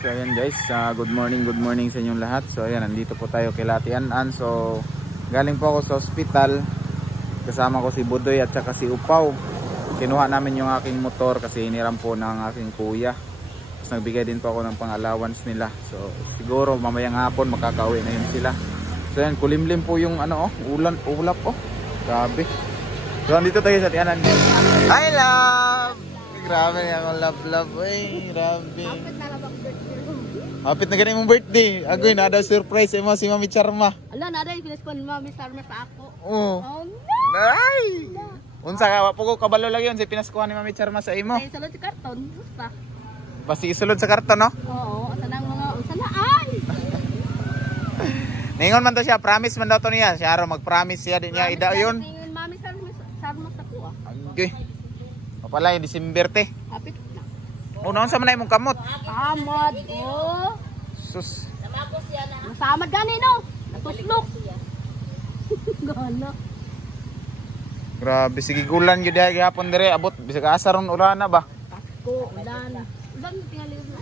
So ayan guys, good morning sa inyong lahat. So ayan, nandito po tayo kay Ate An-An. So galing po ako sa ospital. Kasama ko si Budoy at saka si Upaw. Kinuha namin yung aking motor kasi hiniram po ng aking kuya. Tapos nagbigay din po ako ng pang-allowance nila. So siguro mamayang hapon makakauwi na yun sila. So ayan, kulimlim po yung ano ulap Grabe. So nandito tayo sa Ate An-An. Hi love! Grabe yung love grabe. Hapit na ganun mong birthday. Agoy, nada surprise mo si Mami Charma. Ala, nada yung pinas ko ni Mami Charma sa ako. Oh no! Ay! Unsa ka, wapo ko kabalo lang yun si pinaskuhan ni Mami Charma sa imo. Ay, sulod sa karton. Basta. Basta isulod sa karton, no? Oo, sanang mga unsa na ay! Ningon man to siya, promise man daw to niya. Siya araw mag-promise siya din niya ida yun. Ningon Mami Charma sa kuha. Okay. Pala yung December te. Hapit na. Unaon sa man imong kamot. Samad, oh. Sus. Samad gani no. Natuslok. Gana. Grabe sige gulan gyud ay gihapon dire abot bisag asa ron ulan na ba? Ko ulan. Ulan tingali na.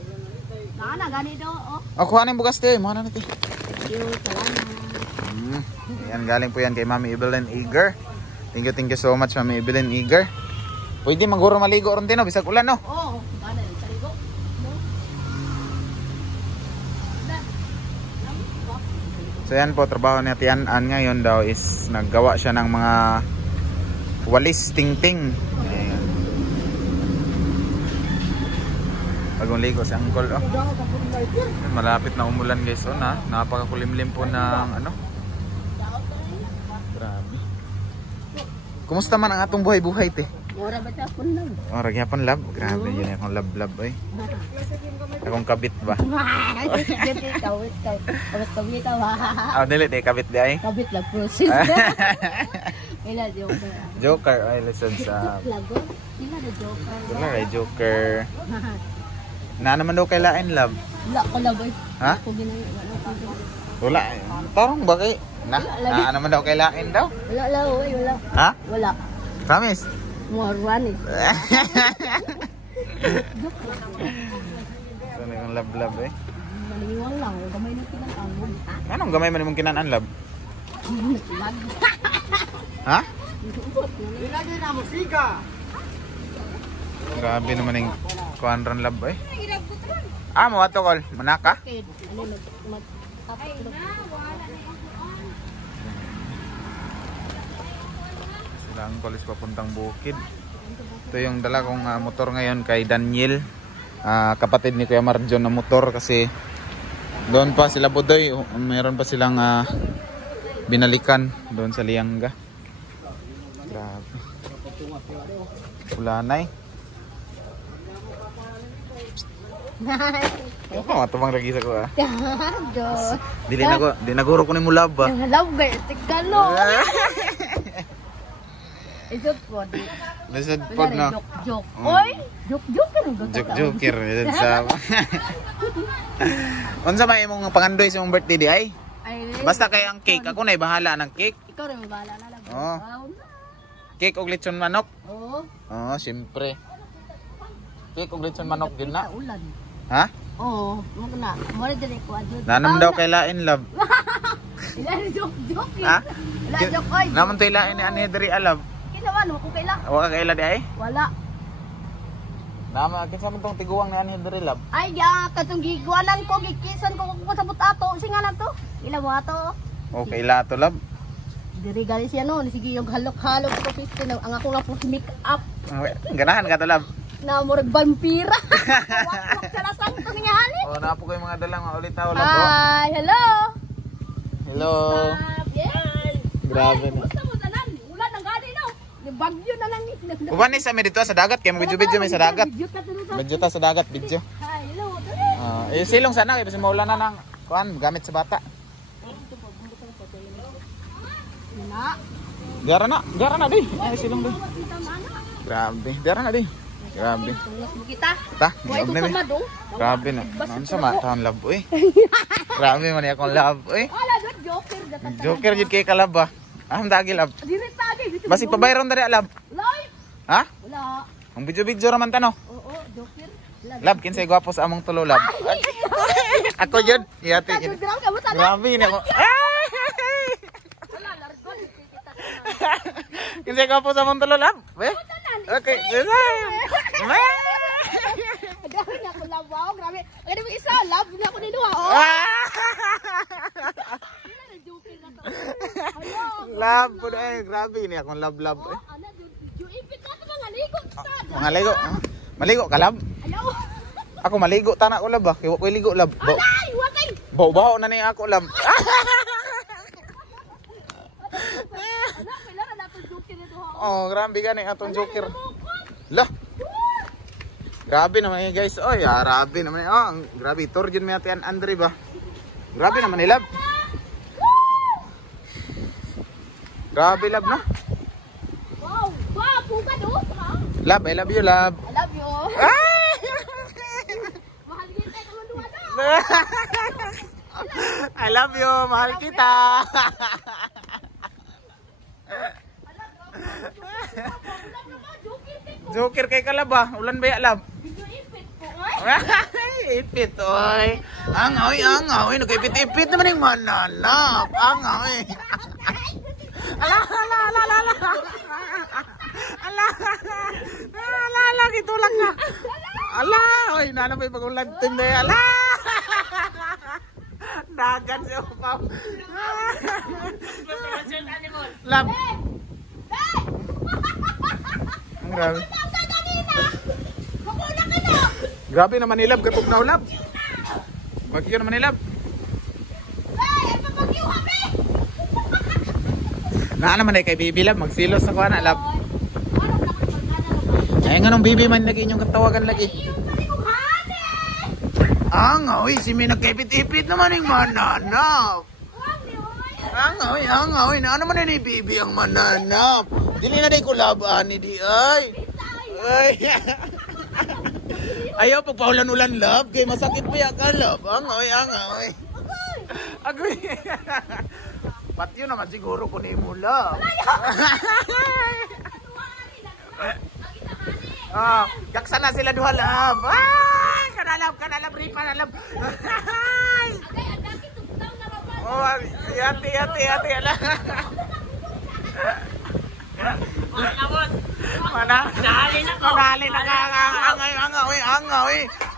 Nana gani do oh. Ako aning bugas te, mo na nati. Yo, salamat. Yan galing po yan kay Mami Evelyn Eager. Thank you so much Mami Evelyn Eager. Pwede maguro maligo ron din no bisag ulan no. Oo, gana taligo. No. So yan po trabaho ni Ate An-An ngayon daw is naggawa siya ng mga walis tingting. Ayan. Bagong ligo si Uncle oh. Malapit na umulan guys oh na. Napakakulimlim po ng ano. Grabe. Kumusta man ang atong buhay-buhay te? Ora ba tapon lang? Ora gyapon lab. Grabe yun akong lab oy. Akong kabit ba? Kabit ba? Ah, dili di kabit di ay. Kabit lang process. Ila joker. Joker ay lesson sa. Lago. Ila na joker. Wala kay Joker. Na naman daw kay lain lab. Wala ko laboy. Ha? Ko ginay Wala. Tarong ba kay? Na naman daw kay lain daw? wala oy, wala. Ha? Wala. Promise. More one is. So yung lab eh. Maliwang lang, gamay na kinanangon. Anong gamay man imong kinaan lab? Ha? Ilagay na musika. Grabe naman yung kuanran lab eh. Ah, mo ato kol, manaka? Sila ang kolis papuntang bukid. Ito yung dala kong motor ngayon kay Daniel. Kapatid ni Kuya Marjon na motor kasi doon pa sila Budoy. Meron pa silang binalikan doon sa Lianga. Grabe. Ulanay. Oh, atubang lagi sa ko ah. Di naguro ko ni mulab ba. Love girl, tigalo. Isot po. Lisod pod no. Joke. Oy, joke ano ba? Joker sa. Unsa may imong pangandoy sa imong birthday di ay? Basta kay ang cake, ako na bahala ng cake. Ikaw rin bahala na lang. Oh. Cake og lechon manok. Oo. Oh, siyempre. Cake og lechon manok din na. Ulan. Ha? Oo, mo na. Mo rin din ko adto. Nanam daw kay lain love. Ila joke. Ha? Ila joke oy. Naman tay lain ni ani diri alab. Kinawan mo ko kaila? Wa ka kaila di ay? Wala. Nama kinsa man tong tiguang ni ani diri love. Ay ya, katong giguanan ko, gikisan ko sa butato. Singalan to. Ila mo ato. Okay la to love. Diri gali siya no, sige yung halok-halok ko piste ang ako lang po make up. Ganahan ka to love. Na murag vampira. Wak sa lasang to niya halin. Oh, na po ko yung mga dalang ulit tao love. Hi, hello. Hello. Yes. Grabe na. Gusto mo tanan? Ulan ang gani no. Bagyo na lang ni. Uban ni sa mi dito sa dagat kay video may sa dagat. Video ta sa dagat video. Hi, hello. Silong sana kay basta maulan na ng kuan gamit sa bata. Gara na di. Ay silong di. Grabe, gara na di. Grabe. Kita. Ta, Why love ko na sa mi. madong? Grabe na. Ano sa mataon love oy. Grabe man akong love oy. Ala, joker dapat. Joker jud kay kalab ba. Am dagi love. Dire tadi. Basi pabayron dali love. Live. Ha? Wala. Ang video raman tano. Oo, joker. Love kinsay gwapo sa among tulo love. Ako yun. Iyati. Grabe ka mo sana. Grabe na ako. Wala, largo. Kasi ka po sa mong tulo, lab. Okay. Grabe na ako, love. Wow, grabe. Ano mo isa, love na ako niluha. Love po na eh. Grabe ni akong love. Ipit na ito mga ligo. Mga ligo. Maligo ka, lab? Ayaw. Ako maligo. Tana ko, lab ba? Kiwa ko ligo, lab. Alay, wakay. Baw-baw na niya ako, lab. Kailangan natin joker nito ha. Oh, grabe ka na atong joker. Lah. Grabe naman eh, guys. Oy, grabe naman eh. Oh, grabe. Torjun may atian Andre ba? Grabe naman eh, lab. Grabe, lab, no? Wow, wow, pugad oh. Lab, I love you, lab. I love you. Mahal kita kamu dua na. I love you, mahal kita. Joker kay ka, lab, ah. Ulan ba ya, lab? Ipit, oy. Angaw, nagipit-ipit naman yung mananap. Angaw, Ala, gitu lang na. Ala, oy, nanapay pag-ulag team na yan. Ala! Dagan siya pa. Lab. Ang grabe. Grabe naman ni Lab, katog na Lab. Bagyo naman ni Lab. Na naman ay kay Bibi, Lab, magsilos ako na, Lab. Ay nga nung Bibi man lagi inyong katawagan lagi. Angaw, si may nagkaipit-ipit naman yung mananap. Angaw, na naman ni Bibi ang mananap. Dili na day ko labaan ni di ay. Ayaw pagpaulan-ulan, Lab, kay masakit pa yan ka, Lab. Angaw. Agoy. Pati yun naman siguro ko ni mo, Lab. Jaksa na sila duha, Lab. Kanalab, ripa na, Lab. Oh, yati, ala. Mana? Nahali na ka.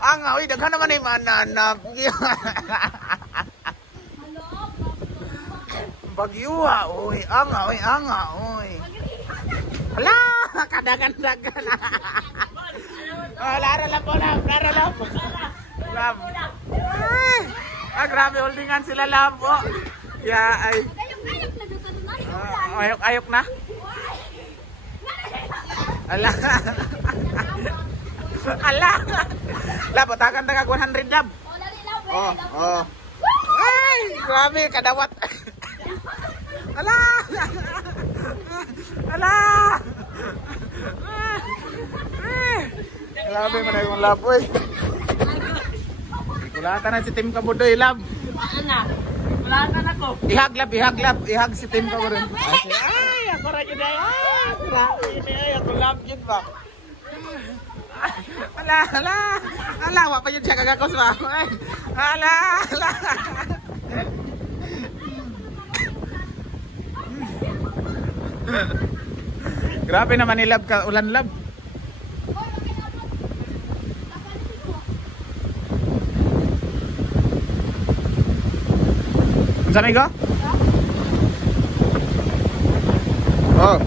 Angaw, daghan naman yung mananap. Bagyuha, oy. Angaw. Ala, kadagan-dagan. Lara lab. Grabe, holdingan sila, Lab. Ay. Ayok na. Ala. Lab, tagan tagag 100, Lab. Oh. Ay, grabe, kadawat. Ala. Grabe man ay yung Lab, oy. Kulatan na si Tim Kabudoy, Lab. Kulatan ako. Ihag si Tim Kabudoy. Ay, ako ra jud ay. Grabe ni ako, Lab jud ba. Ala, wa pa yun siya kagakos ba? Ala. Grabe naman ni Lab ka, ulan, Lab. Saan ka? Oh.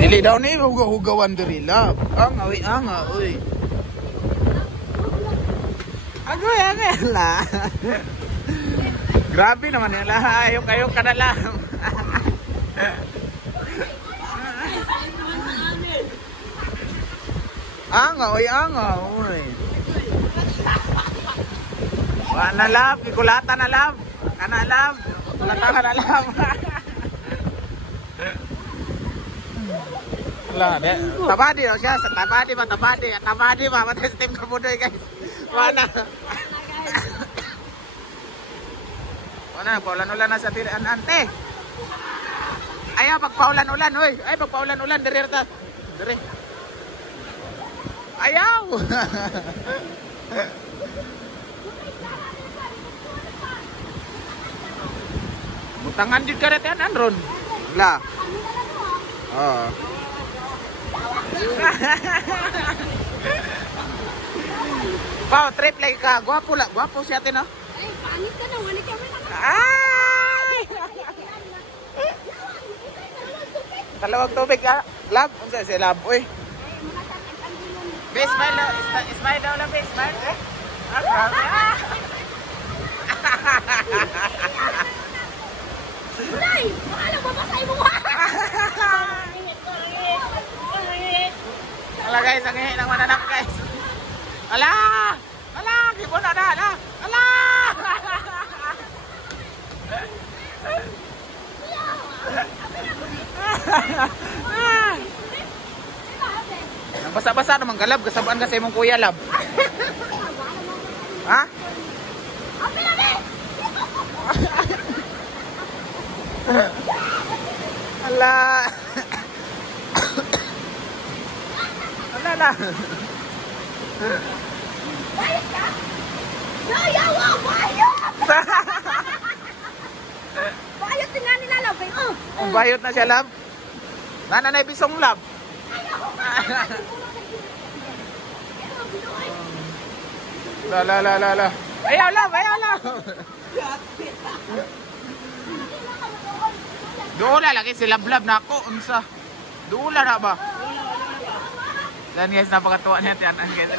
Dili daw ni hugaw-hugawan diri, Lab. Angaw. Agoy, la. Grabe naman nila. Ayok ka na, Lab. Angaw. Wala, Lab. Ikulatan na, Lab. Lab. Tabadi siya. Tabadi ba? Matay sa Tim Kabudoy, guys. Wala, paulan-ulan na sa tirian, ante. Ayaw, pagpaulan-ulan, hoy. Ay, pagpaulan-ulan, diri. Ayaw. Butangan jud ka natin Ron. La. Oh. Pao, trip lagi ka. Gwapo la, gwapo si ate no. Ay, pangit ka na, wala ka man. Ay! Talawag tubig ka. Lab, unsa si lab oy. Base smile daw, smile daw lang, base smile. Grabe. Ulay! Maalam mo ba sa imo? Ala guys, ang hihi ng mananap guys. Ala! Ala! Gipon na na! Ala! Ala! Ang basa-basa naman ka, Lab. Kasabaan ka sa imong kuya, Lab. Ha? Ala! Ala na! Bayot ka? Yayawa! Bayot! Bayot din nga nilalabay. Ang bayot na siya, Lab. Nanay bisong, Lab. La. Ayaw, Lab. Ayaw, Lab. Doon lagi si Lab na ako. Unsa? Doon na ba? Dan guys, napakatuwa niya. Tiyanan guys.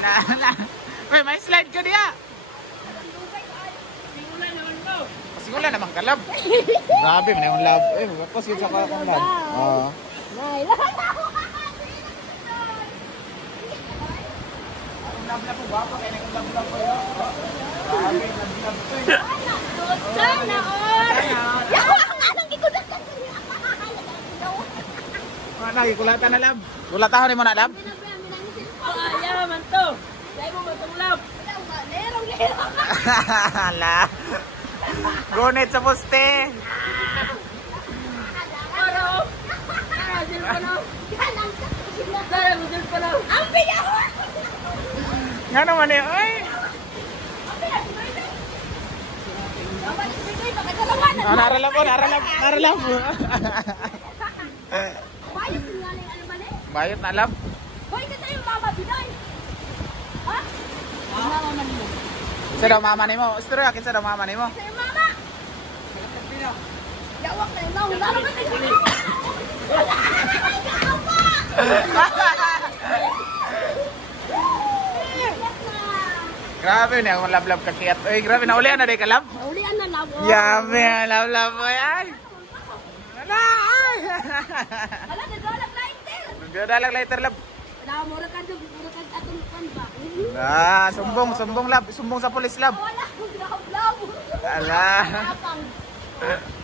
Uy, may slide ka diya. Sigula naman ka, Lab. Grabe, man yung Lab. Eh, magkakos yun sa kakang Lab. Oo. Lab na po, guwapo. Kaya naging Lab po yun. Grabe, Lab po yun. Sana all! Yawa ka nga nang ikulat ka. Kulatan na, Lab. Kulatan mo na, Lab. Ayaw man to. Dahil mo matulab. Lerong. Hala. Gunit sa poste. Aro. Ang biya! Nga naman eh, oy. Naralab po. Bayot nga na yung ano ba eh? Bayot na, Lab. Boy, ka tayo mama, biday. Ha? Mama man mo. Isa daw mama ni mo. Istorya, kinsa daw mama ni mo. Sa'yo mama. Yawak na yun. Lalo ka tayo. Grabe na akong lab ka kiyat. Uy, grabe na ulian na day ka, Lab. Ulian na labo. Yummy, lab boy. Ay. Ala, ay. Wala, nagdolak lighter. Nagdalag lighter, Lab. Wala, mura ka atong pan ba? Sumbong, Lab. Sumbong sa pulis, Lab. Wala, grab. Ala.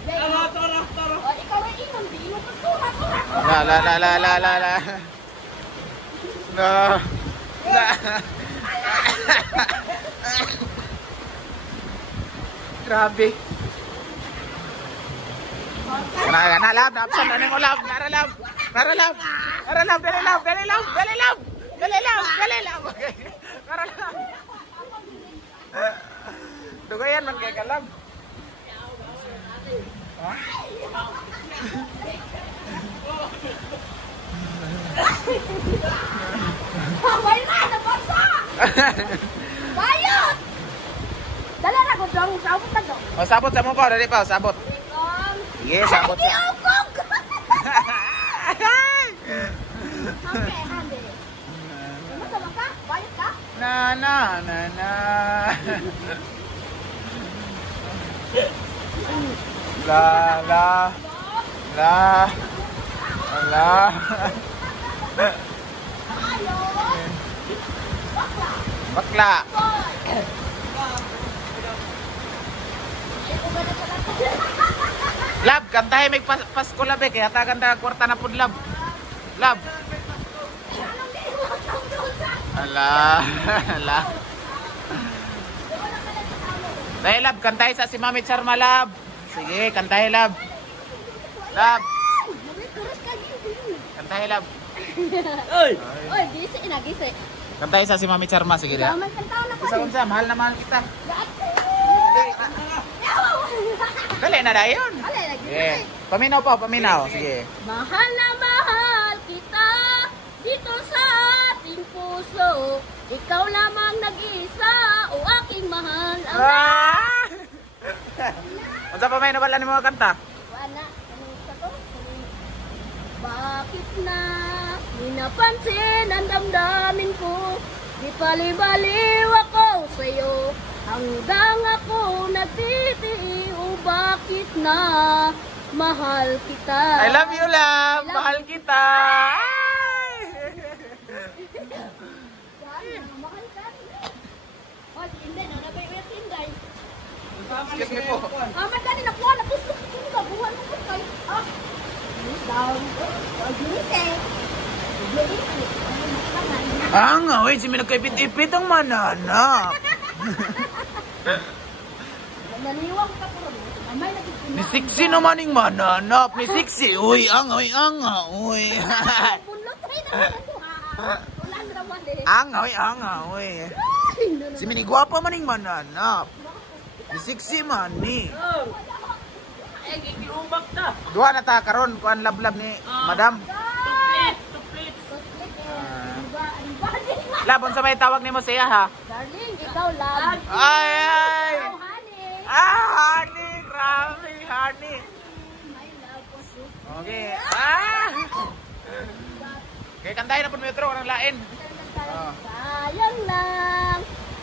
Toro. Ikaw ay imam, di mo pagturat. La. No. Grabe. Na, Lab. Napsan na mo, Lab. Nara, Lab. Dali, Lab. Okay. Nara, Lab. Dugayan man kay ka, Lab. Ha? Wala na, basa! Bayot! Dala na ko dong, sabot na dong. O, sabot sa mo pa. Dali pa, sabot. Sige, sabot sa. Okay, hande. Masama ka? Bayot ka? Na. La. Bakla. Lab, kantahin may Pasko, Lab, eh. Kaya tagan na kwarta na pud, Lab. Lab. Ala. Dahil, Lab, kantahin sa si Mami Charma, Lab. Sige, kantahin, Lab. Lab. Kantahin, Lab. Oy, gisi. Kantahin sa si Mami Charma, sige, Lab. Kanta na ko unsa, mahal na mahal kita. Dali na dayon. Sige. Paminaw pa, paminaw. Sige. Mahal na mahal kita dito sa ating puso. Ikaw lamang nag-isa o aking mahal. Unsa pa may nabala ni mga kanta? Wala. Anong isa to? Bakit na minapansin ang damdamin ko? Di palibaliw ako sa'yo hanggang ako nagtitiyo. Bakit na mahal kita? I love you, love. Mahal kita. Mahal ka? Oh, Inday, nabay mo yung Inday. Excuse me po. Madali na kuha na gusto ko kung gabuhan mo kay. Down. Ginising. Oy, si may nagkaipit-ipit ang manana. Naniwang ka po. Amay nagkikina. Ni sexy naman yung mananap. Ni sexy. Uy, uy. Bunot rin naman ito ha. Wala naman din. Uy. Si minigwapa man yung mananap. Ni sexy man ni. Eh, gigiubak na. Duha na ta karon kuan lablab ni Madam. Two plates. Labon sa may tawag nimo siya ha. Darling, ikaw love. Ay. Ikaw honey. Honey, grabe, honey. My love was so Okay. Kaya kantahin na po metro ng lain. sayang lang.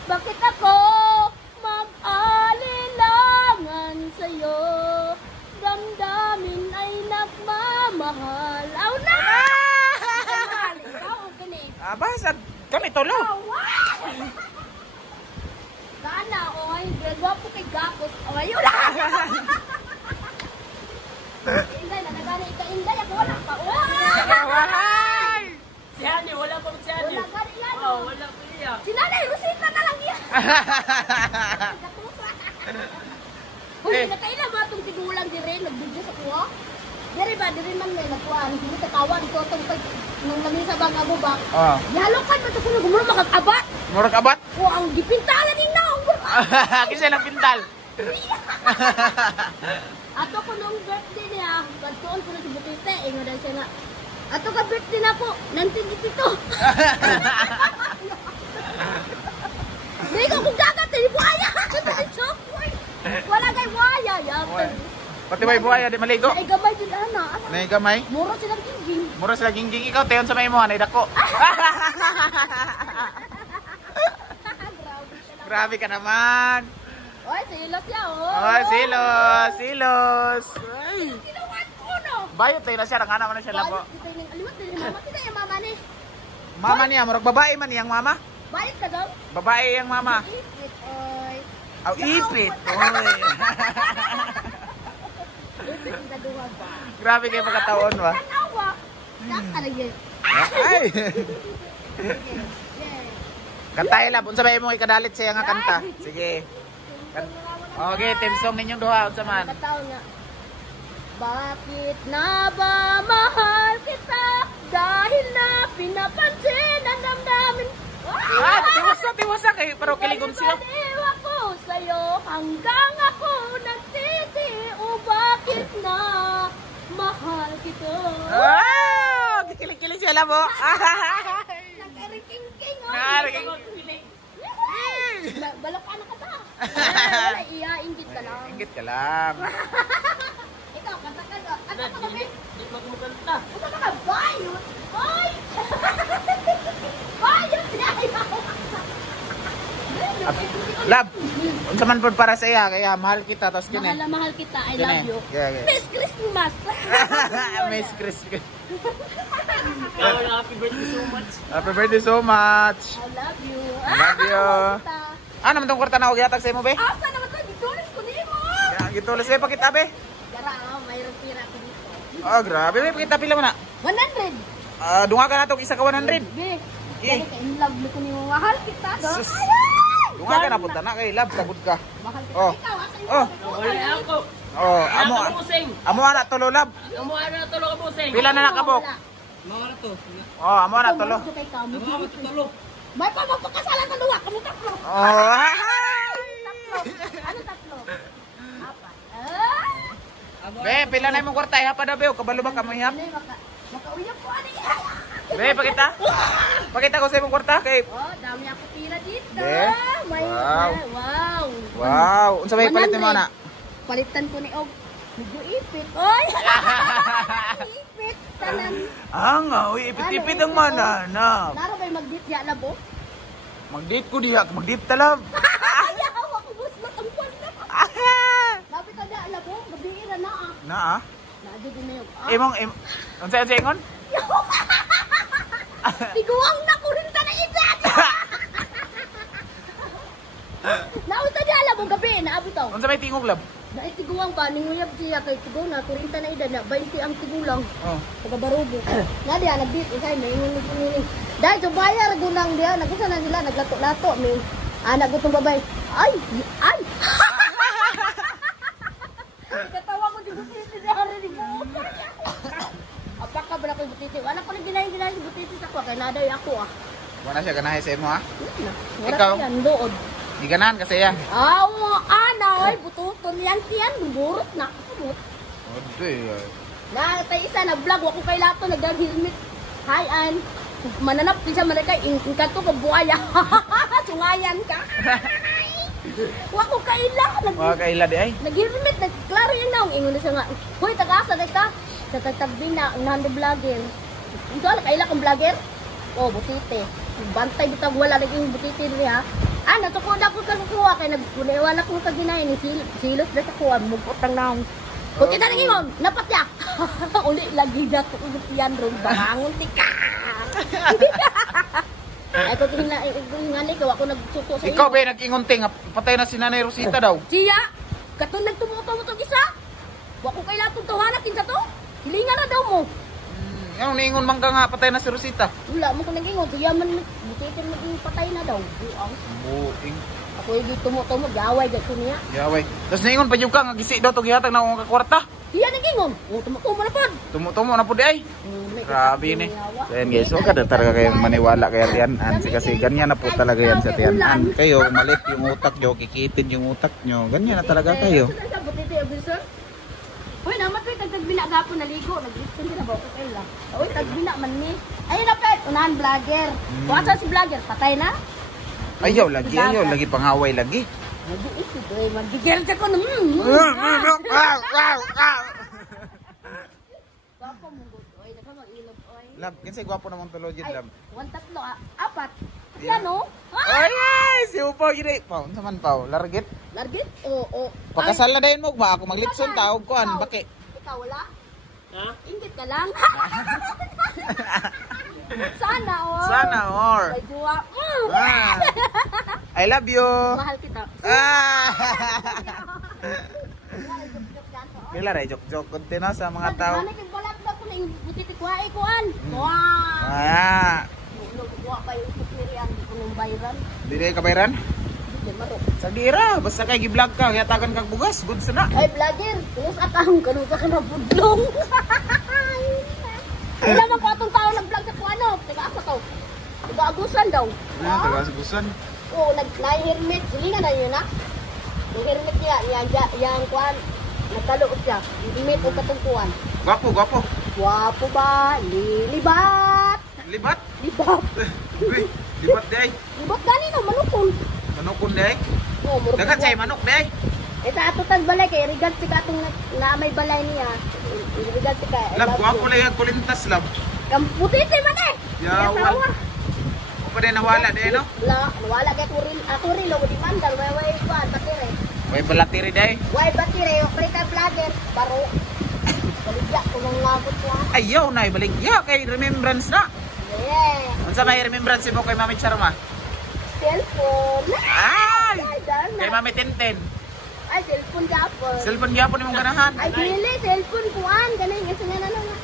Bakit ako mag-alilangan sa'yo? Damdamin ay nagmamahal. Aw na! Mahal, ikaw o kini? Basta kami tulo. Sana ako ngayon, gagawa po kay Gapos. O ayun na! Inday, nanagana ika Inday. Ako wala pa. Si Hani, wala pa si Hani. Wala gani yan. Oh, wala pa iya. Si Nanay, Rosita na lang yan. Uy, nakailan ba itong tigulang dire, nagbidyo sa kuha? Dire ba, dire man may nagkuhaan. Hindi katawan ko itong nung lamisa bang abubak. Yalokan ba ito kung gumuro makakabat? Murag abat. O, ang gipintalan din na. Kasi lang pintal. Ato ko nung birthday niya, kantoon ko na si Bukite. Ingo dahil siya nga, ato ka birthday na ko, nantinit ito. Hindi ko kung dagat, hindi buhaya. Wala kay buhaya. Pati may buhaya di maligo. Ay gamay din ana. Nay gamay. Muro silang gingging. Mura sila gingging ikaw tayon sa may mo nay dako. Grabe ka naman. Oy, silos ya oh. Oh, silos. Ay. Kinuwan ko no. Bayot tayo na siya, nangana man na siya labo. Kita yung aliwat din mama kita yung mama ni. Mama niya, murag babae man iyang mama. Bayot ka daw. Babae iyang mama. Ipit oy. Aw, ipit. Oy. Ipit kita duwag ba. Grabe kayo pagkataon ba? Tanawa. Naka lagi. Ay. Kantahin lang, unsa ba imong ikadalit siya nga kanta? Sige. Okay, team song ninyong duha unsa man? Kataon nga. Bakit na ba mahal kita? Dahil na pinapansin ang damdamin. Tiwasa kay pero kiligon siya. Baliw ako sa'yo hanggang ako nagtitiyo. Bakit na mahal kita? Kikilig siya labo. Nagkariking-king. Balok ka na ka ta. Wala, iya-ingit ka lang. Ingit ka lang. Ikaw, kanta ka na. Ano ka kami? Di magmukanta. Ano ka ka? Bayot! Bay! Bayot! Lab, unsa man pod para sa iya kaya mahal kita tas kini. Mahal na mahal kita. I love you. Yeah. Miss Christmas! Miss Chris. Oh, happy birthday so much. Happy birthday so much. I love you. I love you. Ano naman tong kwarta na og yatag sa imo be? Asa naman to? Gitulis ko nimo. Ya, gitulis be pakita be. Gara, mayroong pira ko dito. Oh, grabe be pakita pila mo na. 100. Dunga ka na tong isa ka 100. Be, dali ka in love ko nimo. Mahal kita. Sus. Ay! Dunga ka na punta na kay love sagud ka. Mahal kita. Oh. Ikaw, asa Oh. Wala ako. Oh, amo ana tulo love. Amo ana tulo ka buseng. Pila na nakabok? Mga na to. Oh, amo ana tulo. Amo tulo. May pa magpakasalan na duwa, kami tatlo. Oh. Tatlo. Ano tatlo? Apat. Be, pila na imong kwarta ihapa na be, kabalo ba ka mo ihap? Ano makauyap ko ani. Be, pakita. Pakita ko sa imong kwarta kay. Oh, dami ako tira dito. Be. May Wow. wow. Wow, unsa may palit mo na? Palitan ko ni Og. Medyo ipit. Oy. Ipit tanan. Uy, ipit-ipit ang manana. Naro bay magdit ya labo. Mag-date ko diha, mag-date talab. Ayaw ako bus matangkol na. Dapat ka da labo, gabiira na ah. Na ah? Nadi din na yung Imong unsa ingon? Tiguang na kurinta na edad. Nauta di alam mo gabi naabot taw. Unsa may tingog lab? Dahil tiguang pa ninguyab siya kay tiguang na kurinta na edad na 20 ang tigulang. Oh. Taga Barugo. Nga diya nagbit usay may ngunit. Dahil sa bayar gunang diya nagusa na sila naglato-lato may anak gutong babay. Ay. Katawa mo di butiti di hari di buta. Apaka ba ko butiti? Wala ko na ginahin si butiti sa ko kay naday ako ah. Wala siya ganahay sa imo ha? Wala Ikaw? yan dood. Di ganahan kasi yan. Ana, ay bututon yan tiyan, burot na ako. Ode. Na tay isa na vlog ako kay lato nagdag-helmet. Hi an. Mananap din siya malakay ingka to ka buaya. Sungayan ka. Wa ko kaila Mga kaila di ay. nag-helmet nagklaro yun na ingon na siya nga. Hoy taga-asa ka. Sa tagtabi na ang vlogger. Ito ala kaila kang vlogger? Oh, butite. Bantay bitag wala naging butite niya. Natukod ako sa kuha kay nagkunewan ako sa ginay ni silos na sa kuha muputang naong. Kung kita nang ingon, napatya. Uli lagi na ko yan ron bangon tika. Ay ko tingali ko ako nagsuko sa iyo. Ikaw ba nag-ingunting patay na si Nanay Rosita daw. Siya, katon nagtumuto to isa. Wa ko kailangan tuhanan kinsa to. Hilingan na daw mo. Yung niingon man ka nga patay na si Rosita. Wala mo ko nag-ingon, siya man butitin maging patay na daw. Buang. Buing. Ako yung tumuto gaway gad ko niya. Yaway. Tapos niingon pa yung ka nga gisi daw to gihatag na akong kakwarta. Siya nag-ingon. Tumuto na pod. Tumutumo na po di ay. Grabe ni. So yan guys, huwag ka na talaga kayong maniwala kay Tianan. Kasi ganyan na po talaga yan sa Tianan. Kayo, malit yung utak nyo, kikitin yung utak nyo. Ganyan na talaga kayo. Uy, naman ko yung tagbina gapon naligo. Nag-lipton din na ba ako kayo lang. Uy, tagbina man ni. Ayun na pet, unahan vlogger. Kung si vlogger, patay na. Ayaw lagi pangaway lagi. Nag-iisip, mag-gigil ka ko. Gwapo mo good, oy. Naka mag-ilog, oy. Lab, kinsay gwapo namang tulogin, Ay, lab. 1, 3, 4. Yan, o. Ay, si Upaw gini. Pau, unsa man Pau? Largit. Largit? Oo. Pakasal na dayon mo ba ako maglipson taog kuan, baki. Ikaw wala? Ha? Ingit ka lang. Sana, oh. Sana or. Ay, juwa. I love you. Mahal kita. Bila ra joke-joke kunti na sa mga tao. Ano yung balat na ko na yung butitikwae ko an. Wow. Kuha pa yung supirian. Di ko nung bayran. Dili ka bayran? Di marok. Sagdira, basta kay gi-vlog ka, yatagan kag bugas, good na. Ay, vlogger. Tulus atang kanong ka na budlong. Ay naman ko atong tao nag-vlog sa kuano. Tiga ako to. Tiga agusan daw. Taga Sugusan. Oo, nag-helmet. Silingan na yun, ha? Yung helmet niya, yung kuan. Nagkaluot siya. Helmet o katungkuan. Gwapo. Wapo ba? Libat! Libat. Libat! Uy, libat day. Libat gani no, manukon. Manukon day. Oo, murag. Dagat say manok day. Sa ato tag balay kay rigat si katong na may balay niya. Rigat si ka. Lab, gwapo lang yung kulintas, lab. Kamputite man eh. Yawa. O pa din nawala day, no? Wala kay turil o di mandal way kuan batire. May balatiri day. Way batire o prita vlogger baro. Baligya ko nang labot ko. Ayaw na, ibaligya kay remembrance na. Yeah. Unsa may remembrance mo kay Mami Charma? Cellphone. Ay! Dana. Kay Mami Tintin. Ay, cellphone gapon. Cellphone gyapon imong ganahan. Ay, dili, cellphone kuan. Ganun yung nga na nga.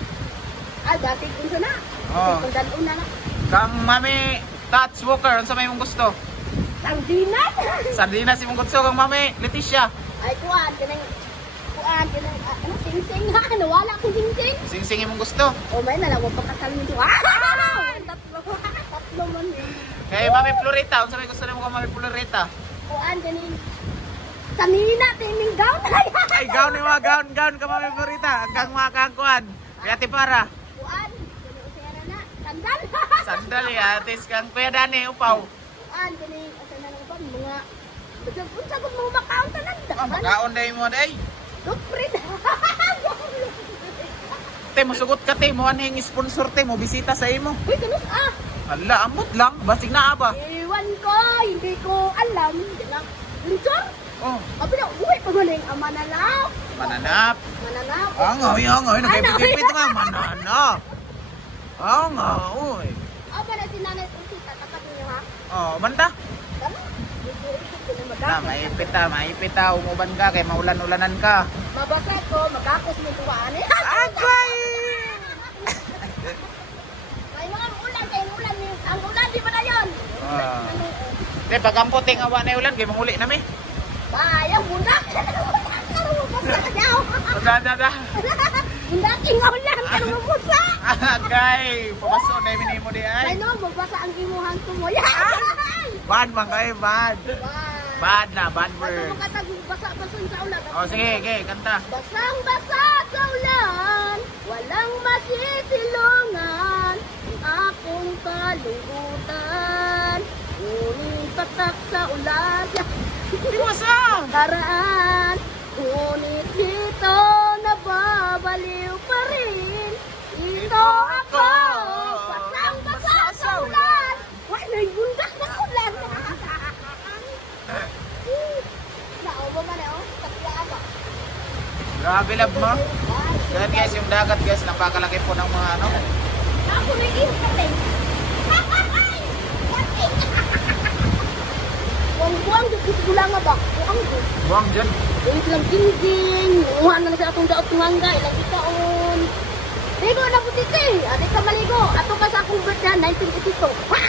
Ay, dati kung sana. Oh. Cellphone dan una na. Kang Mami Touch Walker, unsa may imong gusto? Sardinas. Sardinas imong gusto kang Mami Leticia. Ay, kuan. Ano, sing-sing ha. Nawala akong sing-sing. Sing-sing imong gusto. O, may na lang. Huwag pakasal nito. Tatlo man. Kay Mami Florita, unsa may gusto nimo ka Mami Florita? Kuan ganin. Kanina timing gown. Ay gown ni mga gown ka Mami Florita, hanggang mga kangkuan. Kaya ti para. Kuan, gani usera na. Sandal. Sandal ya, tis kang kuya Dani upaw. Kuan gani asa na lang ba mga unsa gud mo makaon tanan. Makaon day mo day. Luprid. Te mo sugot ka te mo aning sponsor te mo bisita sa imo. Uy, kanus ah. Hala, amot lang, basig na ba? Iwan ko, hindi ko alam. Dilang, Linchor? Oh, Abi na, uwi pa man yung mananap. mananap. Mananap. Angay, nagkipit nga mananap. Uy. Aba na si Nanay Tunsita, takat niyo ha? Oh, banda. Tama. Ito ko na Na, maipit ta, umuban ka kay maulan-ulanan ka. Mabasa ko, magkakos mo tuwaan eh. Agay! Ay, mga ulan, kayo ulan. Ang ulan, di ba na yun? Te, pag ang puting awa na ulan, kay manguli na mi. Bayang bundak. Basta ka niyaw. Da. Bundaking ulan, kaya mabusa. Agay, pabaso na yung mo di Ay, ay. no, magbasa ang imuhang tumoy. Bad man kayo, bad. Bad na, bad Ito word. basa-basun sa ulan. Oh, sige, kanta. Basang-basa sa ulan, walang masisilungan ang akong kalungkutan. Ngunit patak sa ulan, Iwasa! karaan. Ngunit dito nababaliw pa rin. Ito ako, basang-basa sa ulan. Wala na yung bundak na ulan. Naubo man eh, oh. Tapos ba? Grabe love mo. Yan guys, yung dagat guys, napakalaki po ng mga ano. Ako na yung kapatid. Buang-buang, dito lang nga ba? Buang ko. Buwang dyan. Wait lang gingging. Uhan lang sa atong daot tunganga. Ilang itaon. Ligo na po dito eh. Adik ka maligo. Ato ka sa akong birthday 1982. Ha?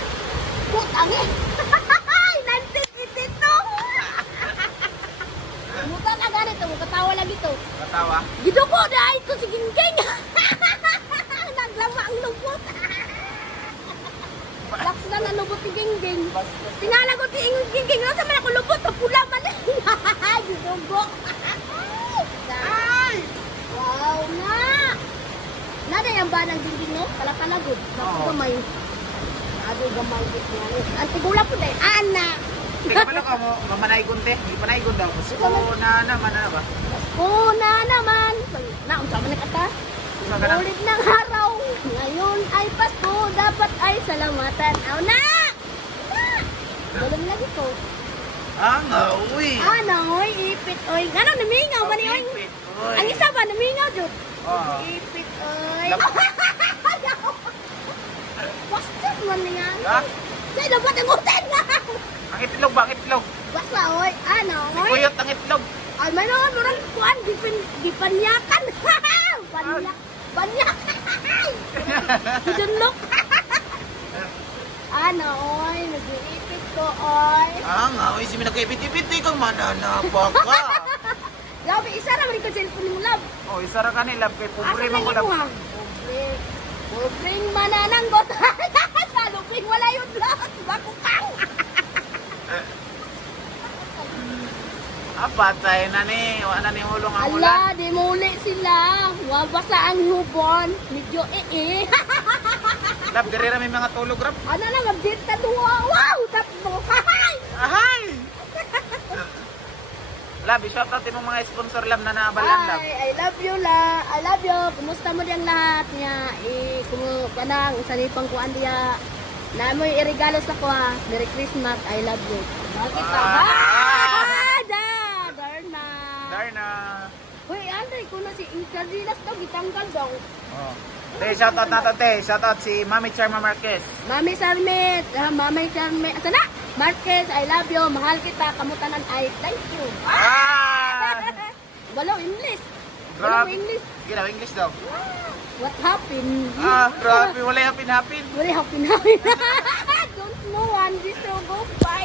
Putang eh. 1982. Muta na ganito. Katawa lagi to. Katawa. Dito ko dahil ito si Gingging. Naglama ang lubot. Laks na nalubot si Gingging. Tingala ko si Gingging. Nasa man ako lubot. Papula man. Gidugo. Ay! Wow nga. Nada yung ba ng Gingging no? Kalakalagod. Naku gamay. Ado gamay. Ang tigula po dahil. Anak. Teka pala ka mo, mamanaygon te. Hindi panaygon daw. So, na naman, ano ba? Una naman. Naunsa man nakata. Maganda. Ulit ng araw. Ngayon ay Pasko. Dapat ay salamatan. Aw na! Dalam lagi ko. Uy! Ano, oy, ipit, oy. Ano, namingaw ba ni oy? Ipit, oy. Ang isa ba, namingaw, Jud? Oo. Ipit, oy. Lap- Bastos man niya. Ha? Sa'yo dapat ang utin na. Ang itlog ba? Ang itlog? Basta, oy. Ano, oy. Kuyot ang itlog. Ay, may naman, marang kuhan, gipanyakan. Banyak. Dudunok. Ano, oy, nag-iipit ko, oy. Uy, si Mina kaipit-ipit, kang mananapa ka. Grabe, isa naman ko cellphone mo, love. Oh, isa ra kanila, kay pobre Asa man ko lang lang. imo, ha? Pobreng manananggot. Sa luping wala yun, love. Bakukang. Patay na ni, wala ni hulong ang ulan. Ala, di muli sila. Wabasa ang hubon. Medyo Lab, diri ra may mga tulog rap. Ano lang, update ka duwa. Wow, tatlo. Ahay! Lab, i-shout out yung mga sponsor lab na naabalan lab. Ay, I love you la. I love you. Kumusta mo diyang lahat niya? Kanang, sanipang kuan diya. Na mo i-regalo sa ko ha. Merry Christmas. I love you. Bakit ka? Darna. Hoy, Andre, kung na si Incadilas daw, gitanggal daw. Oh. Te, shout out natin te. Shout out si Mami Charma Marquez. Mami Sarmet, Mami Sarmet. Asa na? Marquez, I love you. Mahal kita. Kamutanan, I thank you. Wala English. Wala Grabe. English. Ginaw English daw. What happened? Grabe, wala hapin-hapin. Wala happened. Don't know one. This will go by.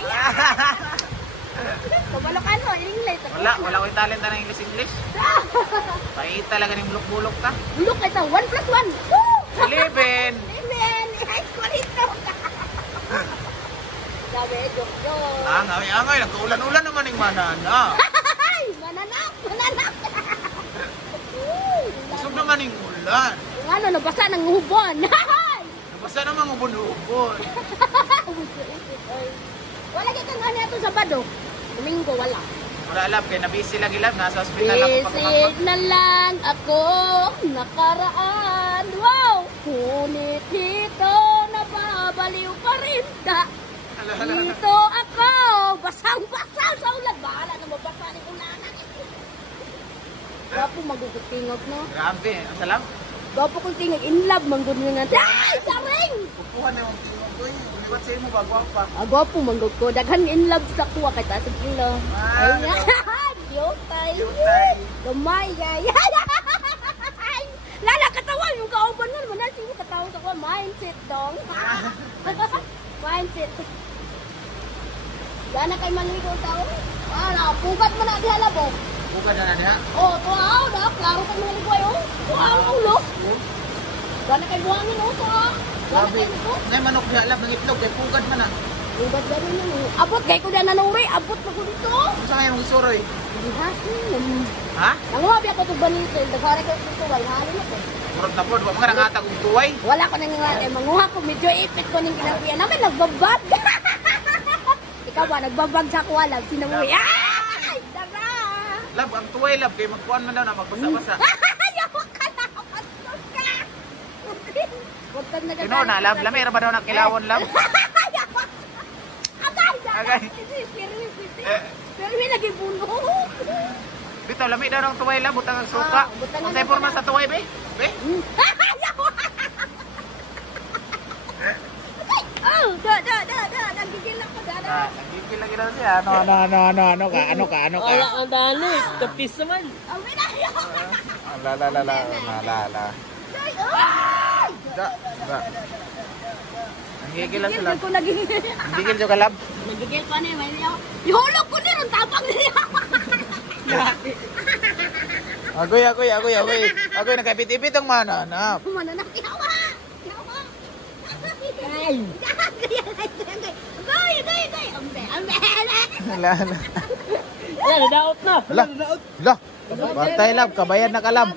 Kabalokan mo, English. Wala ko yung talent na ng English. Pahit talaga ng bulok-bulok ka. Look, ito. 1 plus 1. Woo! 11. Amen. Ay, kulito. Gabi, joke. Angay, nagkaulan-ulan naman yung manana. Ay, mananak. Sub naman yung ulan. Yung ano, nabasa ng hubon. Nabasa naman ubon-ubon. Wala kita nga niya ito sa Bado. Domingo, wala. Wala alam, kaya nabisi lang ilan. Nasa ospital ako pag-umangkot. Busy na lang ako nakaraan. Wow! Ngunit dito nababaliw pa rin. Dito ako, basang-basang sa ulan. Bahala na mabasa ng ulanan. Gapo magugutingog, no? Grabe, ang salam. Gapo kong tingog, in love, manggod nga. Ay, saring! Pupuhan na yung tingog ko. Liwat sa'yo mo ba, guwapa? Gapo manggod ko. Daghan in love sa kuwa kay tasig ilo. Ay, nga. Yotay. Gamay, gay. Lala, katawan yung kauban nga naman. Nasi mo katawan sa kuwa. Mindset, dong. Mindset. Gana kay manligo tao. Pugat mo na di halabo. Pugan na niya. Oh, tuaw na. Klaro ka mga ligoy, oh. Tuaw ang ulo. Gana kay buhangin, oh, tuaw. Gana Grabe. kay ligo. Ngay manok di alam ng itlog, kaya pugad man na. Pugat gano'n yun. Abot, kay ko na nanuri. Abot pa ko dito. Kung saan ngayon isuroy? Ha? Nanguhabi ako ito banito. Nagkari ko ito. Wala halin ako. Murag na po, di ba mga nangatag kong tuway? Wala ko nang nga. Manguha ko. Medyo ipit ko ng kinabihan namin. Nagbabag. Ikaw ba? Nagbabag sa kuwalag. Sinamuhi. Ay! Dara! Lab, ang tuway lab, kaya magkuhan man daw na magbasa-basa. Yawa ka na! Pastos ka! Huwag ka na Sino na, lab? Lamera ba daw ng kilawon, lab? Yawa! Agay! Agay. Pero may lagi bulo. Dito, lami daw ng tuway lab, butang ang suka. butang Kung ang sa'yo forma sa tuway, be? Be? Yawa! Oh! Da! Nagigil ako. Nagigil lagi daw siya. Ano ka? Wala ang dali. Kapis naman. Ang binayo! Lala. Da. Nagigil lang sila. Nagigil ko nagigil. Nagigil jo ka, lab? Nagigil pa niya. May niya. Ihulog ko niya. Ang tapang niya. Agoy, nakapit-ipit ang mananap. Mananak. Yawa! Ay! Agay! Ambe! Lala. Yan, nadaot na. La. Bantay lab, kabayan na ka lab.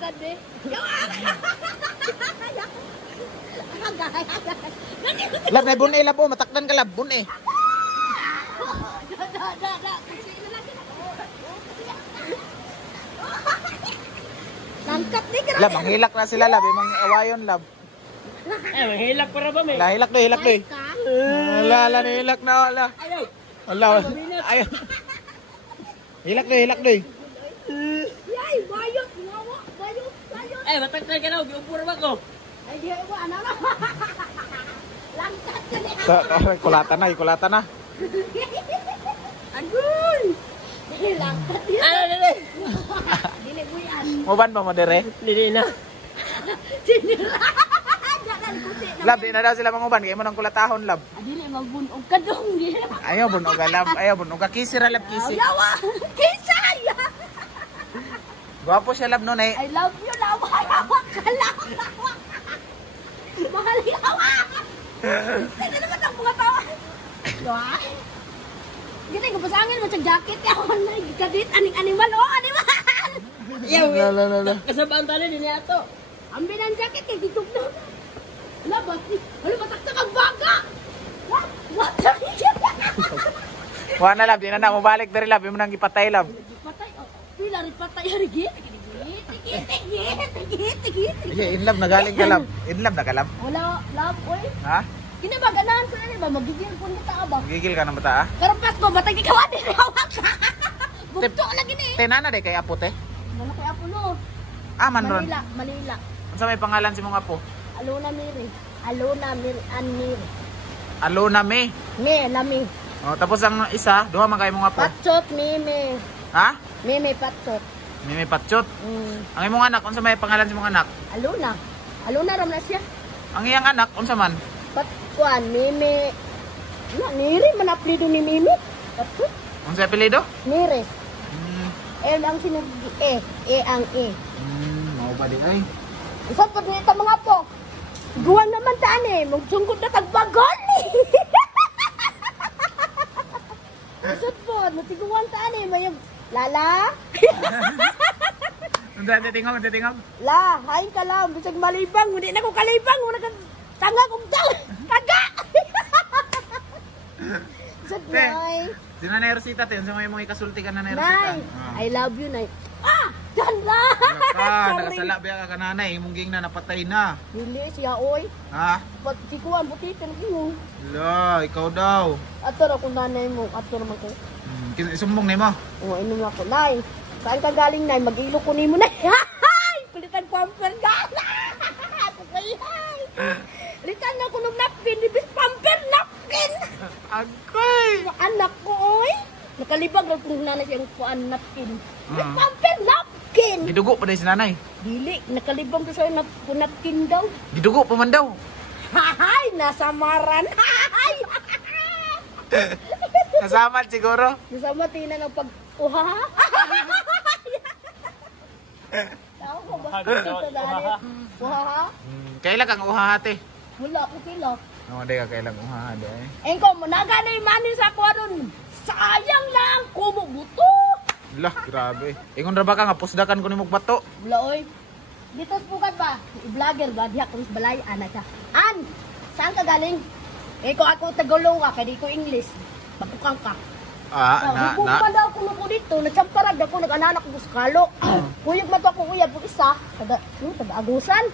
Lab, na bunay lab, matakdan ka lab, bunay. Nangkat ni Lab, ang hilak na sila lab, yung mga awayon lab. Mahilak para ba, may? Hilak doy. Lala, hilak na, wala. Ayaw. Wala. Ayaw. Hilak doy. Yay! Bayot! Ay, matagtag ka na. Giupura ba ko? Ay, di ko, ano na? Langkat ka niya! Kulatan na. Agoy! Langkat niya! Ano, dali? Dili mo yan! Muban ba mo dire? Dili na. Sinira! Dagan ko siya! Lab, di na daw sila manguban, kaya mo ng kulatahon lab. Dili, magbunog ka dong! Ayaw, bunog ka lab. Kisi ra lab, kisi. Yawa! Kisaya! Gwapo siya lab nun eh. I love you, lawa! Yawa ka lang! Mahal yawa! Sino naman ang mga tawa? Yawa! Gini, kapasangin mo sa jacket. Yawa na, kadit, animal, oh, animal! Lala. Kasabaan tali, din niya ito. Ang binang jacket, eh, ditog na. Ala, bakit? Ano, mataktak ang baga! What? Wala na lab, di na mabalik dari lab, yung nang ipatay lab. Patay, oh. Pila rin patay, harigit. Tigit. In lab na galing ka lab. In lab na ka lab. Wala, love, oy. Ha? Kinabaganahan ko na ba? Magigil po na tao ba? Gigil ka ng bata ah? Karpas ko, batay di kawan din hawak ka. Bukto lagi ni. Tenana de kay apo te. Ano kay Apo no? Ah, man ron. Manila. Unsa may pangalan si mong apo? Alona Miri. Anmir. Alona May. Me, lami. Oh, tapos ang isa, duha man kay mong apo. Patchot, Meme. Ha? Meme, patchot. Mimi Patchot. Ang imong anak, unsa may pangalan si mong anak? Alona ram na siya. Ang iyang anak, unsa man? Patkuan, Meme. Niri, man apelido ni Meme. Patchot. Unsa apelyido? Niri. E lang sinug E ang E. Mao ba di ay? Isang pa dito mga po. Guwang naman taan eh. Magsungkod na tagbagon eh. Masod po, matiguan ta ani may lala. Unsa titingog? La, hain ka lang, bisag malibang, hindi na ko kalibang, wala ka tanga kong dal. Kaga. Nay. Si Nanay Rosita, unsa may mga ikasulti ka Nanay Rosita? Nay, I love you, Nay. Ah, dan lang. Nagasala biya ka nanay, imong ging na napatay na. Dili siya oy. Ha? Pag sikuan butikan mo. La, ikaw daw. Ato ra ko nanay mo, ato naman ko. Sumbong nimo. O inom ako, Nay. Saan ka galing, Nay? Mag-ilo ko nimo, Nay. Hay! Kulitan pamper ka. Ako kay hay. Litan na ko ng napkin, libis pamper napkin. Agay. Anak ko, oy. Nakalibag na kung nanay siyang kuan napkin. Pamper napkin. Gidugo pa dai si nanay. Dili, nakalibag ko sa napkin daw. Gidugo pa man daw. Hay! Nasamaran. Hay! Kasaman siguro. Nasama tina ng pag-uha. Tao ko ba? Uha? Kailan kang uhahate? Wala ko kila. No, di ka kailang uhahate. Engko mo naga na imanin sa kuha dun. Sayang lang kumubuto. Lah, grabe. Ingon ra ba ka nga pusdakan ko nimog bato? Wala oy. Dito pukat ba? I-vlogger ba? Diha ko balay ana ka. An, saan ka galing? Eko ako Tagalog ka, kaya di ko English. Papukang ka. Hubog pa daw ko na po dito, nagsamparag ako, nag-ananak ko sa kalo. Kuyog man to ako uyab po isa, taga-agusan.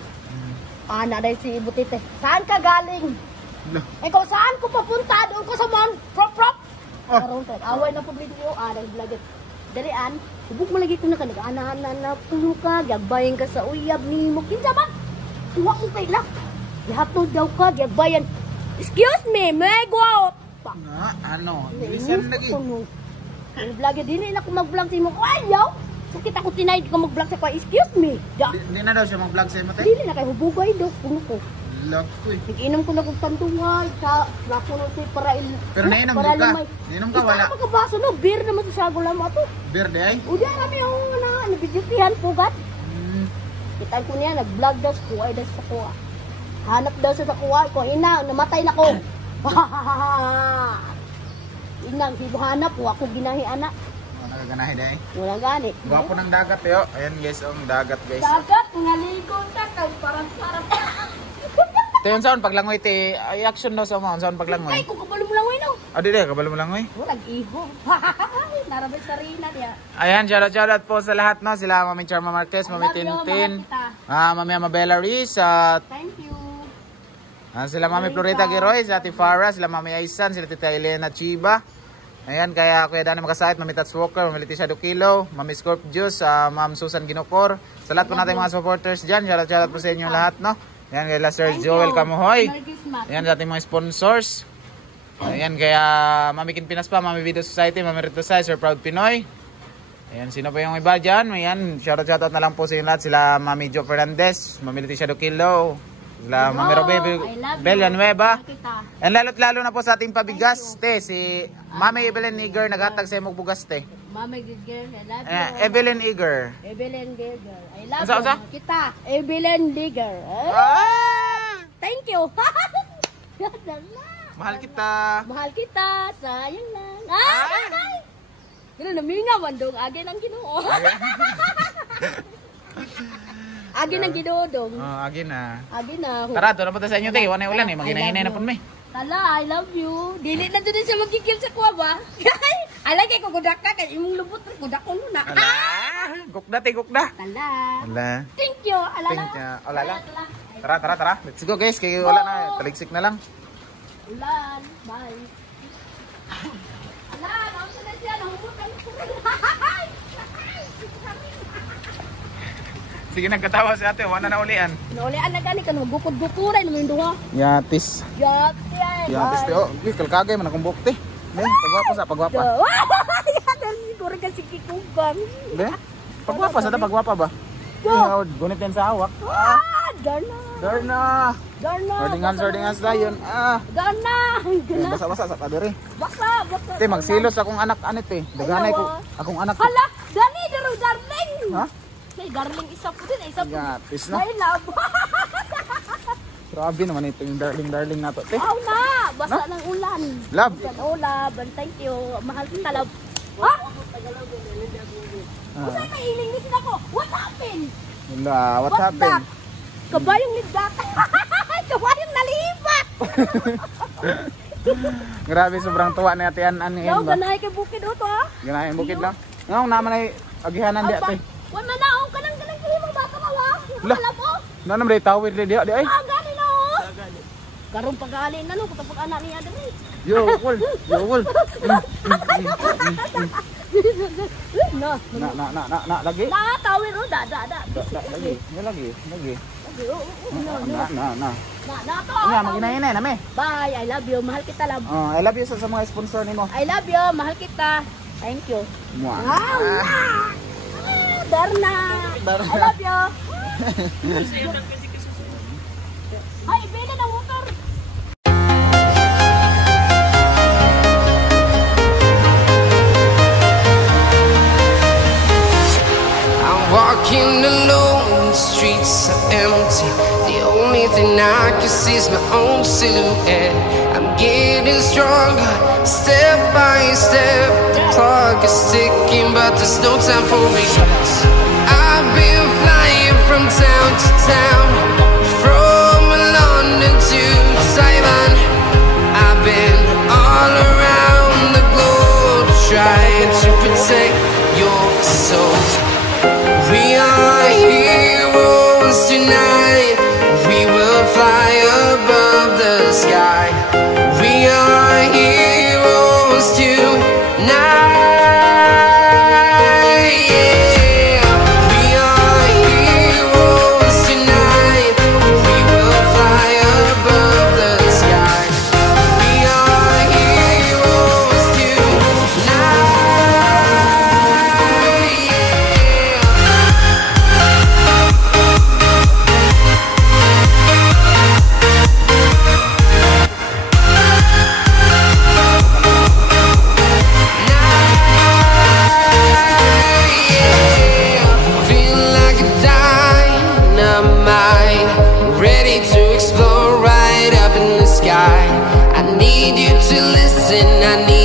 Ana dahil si Butite. Saan ka galing? Ikaw saan ko papunta? Doon ko sa mon, prop. Karoon tayo, away na po video, dahil vlogger. Dalian, hubog mo lagi ko na ka, nag-anahan na puno ka, gagbayan ka sa uyab ni mo. Kinsa ba? Tuwa ko kayo lang. Ihatod daw ka, gagbayan. Excuse me, may I go out? Na, ano? Bilisan lagi. Vlogger, di na ako mag-vlog sa imo. Ayaw! So kita ko tinay ka mag-vlog sa kwa. Excuse me. Hindi na daw siya mag-vlog sa imo, te? Dili na kayo hubugay daw. Puno ko. Love ko eh. Nag-inom ko na kong tanduhay. Napuno ko para pero nainom ka? Nainom ka wala? Ito ka baso no? Beer naman sa sago lang mo ito. Beer di ay? O di kami yung nabidyotihan po gat. Kita ko niya, nag-vlog daw sa kuwa. Daw sa kuwa. Hanap daw sa kuwa. Ikaw, ina, namatay na ko. Inang, hanap po. Ako ginahi anak. Nagaganahe di ay? Wala gani. Gwapo ng dagat yo. Ayan guys, ang dagat guys. Dagat, ngaligon ka. Parang Tayon saan paglangoy te, ay action no sa mo, saan paglangoy? Ay, kung kabalo mo lang no. Di kabalo mo langoy. Walang iho. Narabay sa rina niya. Ayan, shoutout po sa lahat no, sila Mami Charma Marquez, Mami Tintin, Mami Amabella Riz, at thank you. Sila Mami Florita Giroy, sila Ate Farah, sila Mami Aisan, sila Tita Elena Chiba. Ayan, kaya Kuya Dani Makasait, Mami Tats Walker, Mami Leticia Dukilo, Mami Scorp Juice, Ma'am Susan Ginokor. Sa lahat po natin mga supporters dyan, shoutout po sa inyo lahat no. Ayan, kaya Sir Joel Kamuhoy. Ayan, sa ating mga sponsors. Ayan, kaya Mami Kinpinas pa, Mami Video Society, Mami Rito Sai, Sir Proud Pinoy. Ayan, sino pa yung iba dyan? Ayan, shoutout na lang po sa inyo lahat. Sila Mami Jo Fernandez, Mami Leticia Dukilo, sila Mami Robe Villanueva. And lalo na po sa ating pabigas, te, si Mami Evelyn Eager, naghatag sa imong bugas, te. Mami Eager, I love you. Evelyn Eager. Evelyn Eager, I love Asa? you. Kita, Evelyn Eager. Thank you. Mahal kita. Mahal kita, sayang lang. Ganun, naminga, wandong, agay ng Ginoo. Agay ng Ginoo, dong. Agay na. Agay na. Tara, doon na po sa inyo, te. Iwan na ulan eh. Maginahinay na po may. Tala, I love you. Dili na doon siya magkikil sa kuwa ba? Alay kay kugudak ka, kay imong lubot, kugudak ko muna. Ala, gukda, te, gukda. Tala. Ala. Thank you, alala. Thank you. Alala. Tara. Let's go guys, kaya wala na. Taligsik na lang. Ulan, bye. Ala, naunsa na siya, nahubukan ko. Sige, nagkatawa si ate, wala na ulian. Naulian na gani, kanong bukod-bukuray naman yung duha. Yatis. Yatis, te. Oh, kalkagay, manakong bukti. Pagwapa sa, pagwapa. Siguro kasi kikugang. Pagwapa sa, pagwapa ba? Gunitin sa hawak. Darna. Sordingan sa yun. Darna. Basa-basa sa kadiri. Basa. Te, magsilos akong anak anit eh. Daganay ko akong anak. Hala, dali daro darling. Ha? Say darling isa po din, isa po. Yatis no. I love. Grabe naman ito yung darling nato. Te. Aw na, basa ng ulan. Love. Love, and thank you. Mahal kita, love. Ha? Kasi may ilingisin ako. What happened? Wala, what happened? Kabayong ligdat. Kabayong nalipat. Grabe, sobrang tuwa ni Ate An ngayon Daw, ba? ganahay kay bukid o to ha? Ganahin bukid lang. Ngayon naman ay agihanan di ate. Wan manaong kanang mo baka mawa. Lah. Alam mo? Na naman ay tawid di ay. Ah, gani na o. Karong pag-aali na no, kutapag anak niya dali. Yo, wol. Na lagi. Na, tawid o, da. Lagi. Lagi, oo. Na. Na to. Nga maginayin na me. Bye, I love you. Mahal kita, love. Oh, I love you sa mga sponsor nimo. I love you. Mahal kita. Thank you. Mwah. Darna. I love you. Ay, bili na water. I'm walking alone, the streets are empty. The only thing I can see is my own silhouette. I'm getting stronger, step by step. The clock is ticking, but there's no time for me. I've been flying from town to town, from London to Taiwan. I've been all around the globe, trying to protect your soul. We are heroes tonight. We will fly above the sky. We are heroes tonight. Yeah. We are heroes tonight. We will fly above the sky. We are heroes tonight. Feeling like a dynamite, ready to explode right up in the sky. I need you to listen, I need